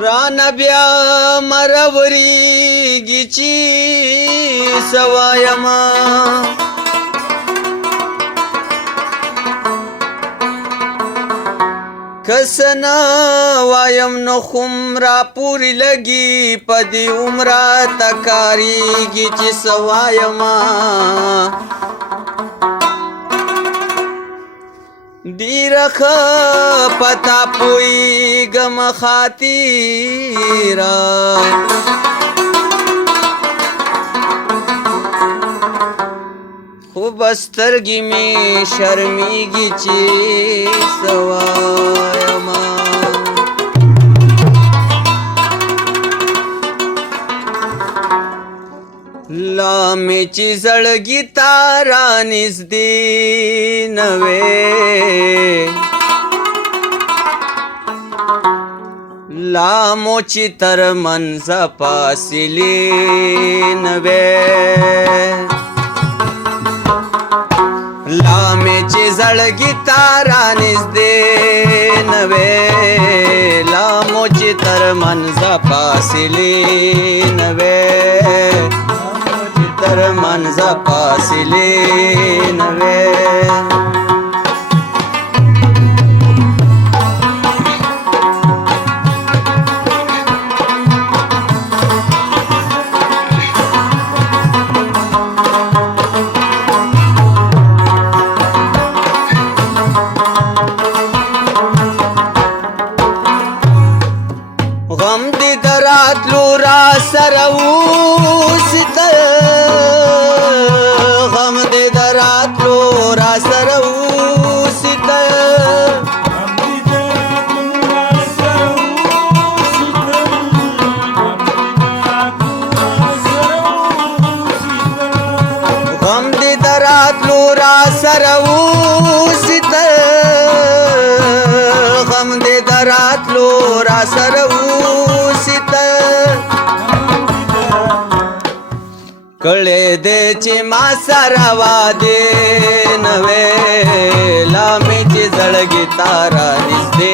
रानब्या मरवरी गिची सवायमा कसना वायम न खुमरा पूरी लगी पदी उमरा तकारी गिची सवायमा दीरख पता पोई गम खातीरा खूब अस्तरगी में शर्मीगी ची सवायमा लामेची जळगी तारा निसदी नवे लामोची तर मनजा पासिली नवे लामेची जळगी तारा निसदे नवे लामोची तर मनजा पासिली नवे तर मनजा पासिले नवे गम दी दरात लुरा सरऊ सितर गम दे दरात लोरा सरऊसित कळे देची मासारावा दे नवे लामेची जळगी तारा निसदे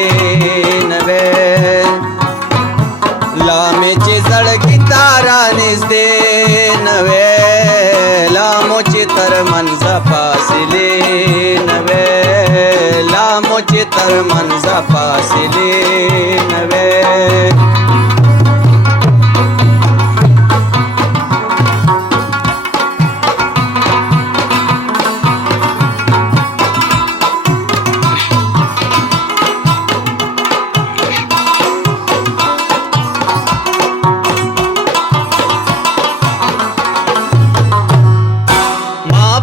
नवे लामेची जळगी तारा निसदे नवे लामोची तर मनजा पासिले नवे लामोची तर मनजा पासिले नवे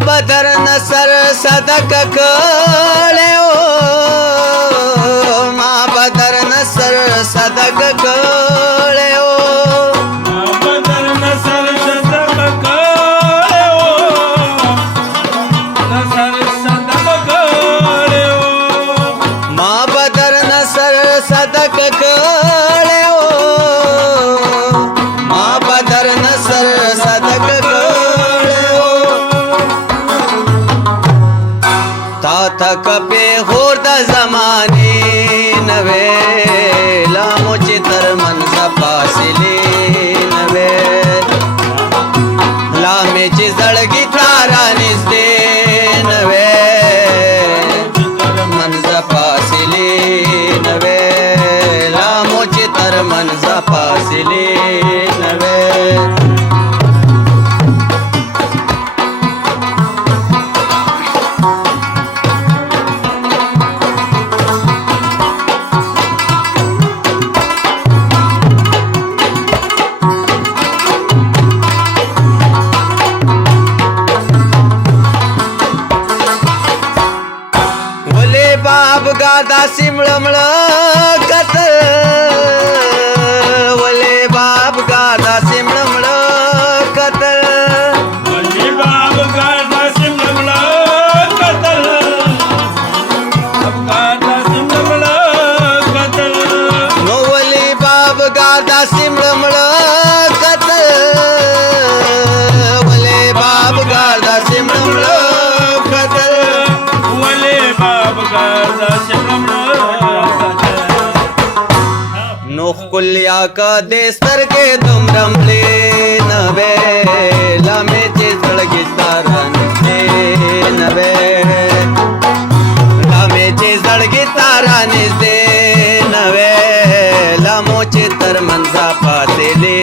बदर नसर सदक कळे ओ मा बदर नसर सदक कळे ओ बदर नसर सदक कळे ओ नसर सदक कळे ओ मा बदर नसर सदक कळे ओ मा बदर नसर सदक तक पे होर्द जमाने नवे लामोची तर मनजा पासिले नवे लामेची जळगी तारा निसदे नवे मनजा पासिले नवे लामोची तर मनजा पासिले नवे बाप गादा सिमळमळ कत वले बाप गादा सिमळमळ कत वले बाप गादा सिमळमळ कत गादा सिमळमळ कत नो वले बाप गादा सिमळमळ कत वले बाप गादा सिमळमळ कत वले बाप गादा सिमळमळ नो कुल्या कदे सरके तुम रमले नवे लामेचे जळगी ताराने नवे लामेचे जळगी ताराने दे नवे लामोचे तर मंजा पातेले